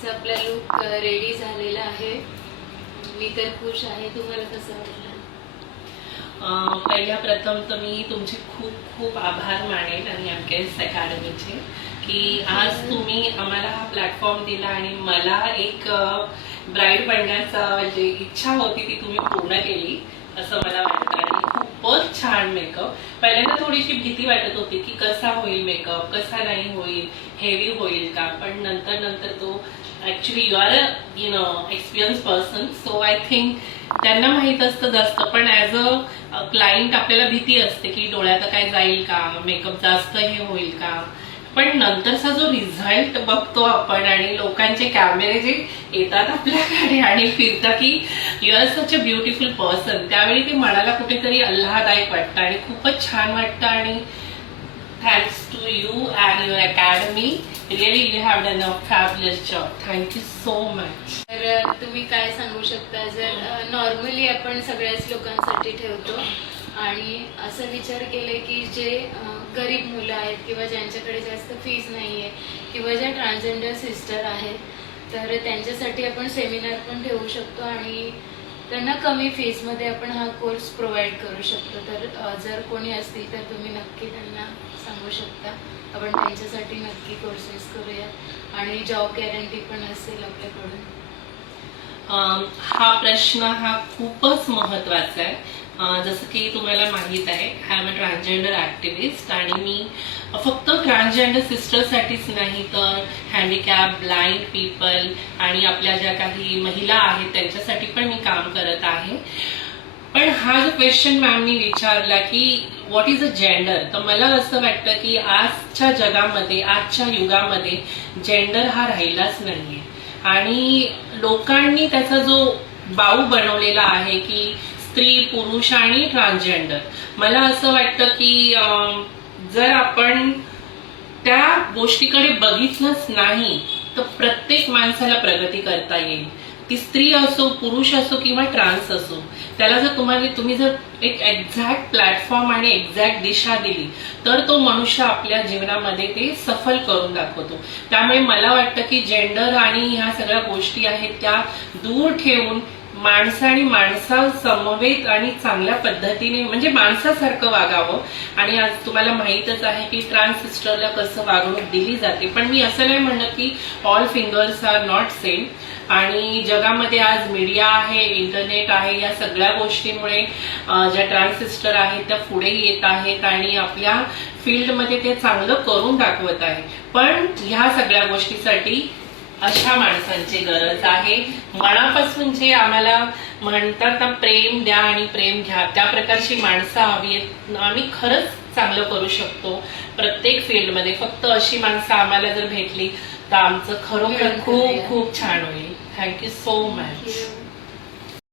आजचा आपला look ready झालेला आहे. मी तर खुश आहे. तुम्हाला कसं वाटलं? पहिल्या प्रथम तर मी तुमचे खूप खूप आभार मानेन आणि एमकेएस अकॅडमीचे की आज तुम्ही आम्हाला हा प्लॅटफॉर्म दिला आणि मला एक ब्राईड बनण्याचा म्हणजे इच्छा होती ती तुम्ही पूर्ण केली असं मला वाटतं. आणि खूपच छान मेकअप. पहिल्यांदा थोडीशी भीती वाटत होती की कसा होईल मेकअप, कसा नाही होईल, हेवी होईल का, पण नंतर नंतर तो actually you are experience person, so I think त्यांना माहित असतं जास्त, पण ऍज अ क्लायंट आपल्याला भीती असते की डोळ्यात काय जाईल का, मेकअप जास्त हे होईल का. पण नंतरचा जो रिझल्ट बघतो आपण आणि लोकांचे कॅमेरे जे येतात आपल्याकडे आणि फिरतात की you R such a beautiful person, त्यावेळी ते मनाला कुठेतरी आल्हाददायक वाटतं आणि खूपच छान वाटतं. आणि thanks to you and your academy, really you have done a fabulous job. Thank you so much. तर तुम्ही काय सांगू शकता? जर नॉर्मली आपण सगळ्याच लोकांसाठी ठेवतो आणि असं विचार केले की जे गरीब मुलं आहेत किंवा ज्यांच्याकडे जास्त फीज नाही आहे किंवा ज्या ट्रान्सजेंडर सिस्टर आहेत, तर त्यांच्यासाठी आपण सेमिनार पण ठेवू शकतो आणि त्यांना कमी फीजमध्ये आपण हा कोर्स प्रोव्हाइड करू शकतो. तर जर कोणी असतील तर तुम्ही नक्की त्यांना सांगू शकता. आपण त्यांच्यासाठी नक्की कोर्सेस करूया आणि जॉब गॅरंटी पण असेल आपल्याकडून. हा प्रश्न हा खूपच महत्वाचा आहे. जसं की तुम्हाला माहित आहे, I am a transgender activist आणि मी फक्त ट्रान्सजेंडर सिस्टरसाठीच नाही तर हँडिकॅप, ब्लाइंड पीपल आणि आपल्या ज्या काही महिला आहेत त्यांच्यासाठी पण मी काम करत आहे. पण हा जो क्वेश्चन मॅमनी विचारला की व्हॉट इज अ जेंडर, तर मला असं वाटतं की आजच्या जगामध्ये, आजच्या युगामध्ये जेंडर हा राहिलाच नाहीये आणि लोकांनी त्याचा जो बाऊ बनवलेला आहे की स्त्री, पुरुष आणि ट्रान्सजेंडर. मला असं वाटतं की जर आपण त्या गोष्टीकडे बघितलंच नाही तर प्रत्येक माणसाला प्रगती करता येईल. ती स्त्री असो, पुरुष असो किंवा ट्रान्स असो, त्याला जर तुम्ही जर एक एक्झॅक्ट प्लॅटफॉर्म आणि एक्झॅक्ट दिशा दिली तर तो मनुष्य आपल्या जीवनामध्ये ते सफल करून दाखवतो. त्यामुळे मला वाटतं की जेंडर आणि ह्या सगळ्या गोष्टी आहेत त्या दूर ठेवून माणसाने समवेत आणि चांगल्या पद्धतीने म्हणजे माणसासारखं वागावं. आणि आज तुम्हाला माहीतच आहे की ट्रान्स सिस्टरला कसं वागणूक दिली जाते, पण मी असं नाही म्हणत की all fingers are not same. आणि जगामध्ये आज मीडिया आहे, इंटरनेट आहे, या सगळ्या गोष्टींमुळे ज्या ट्रान्स सिस्टर आहेत त्या पुढे येत आहेत आणि आपल्या फील्डमध्ये ते चांगलं करून दाखवत आहे. पण ह्या सगळ्या गोष्टीसाठी अशा माणसांची गरज आहे. मनापासून जे आम्हाला म्हणतात ना, प्रेम द्या आणि प्रेम घ्या, त्या प्रकारची माणसं हवी आहेत. आम्ही खरंच चांगलं करू शकतो प्रत्येक फील्डमध्ये. फक्त अशी माणसं आम्हाला जर भेटली तर आमचं खरोखर खूप खूप छान होईल. Thank you so much.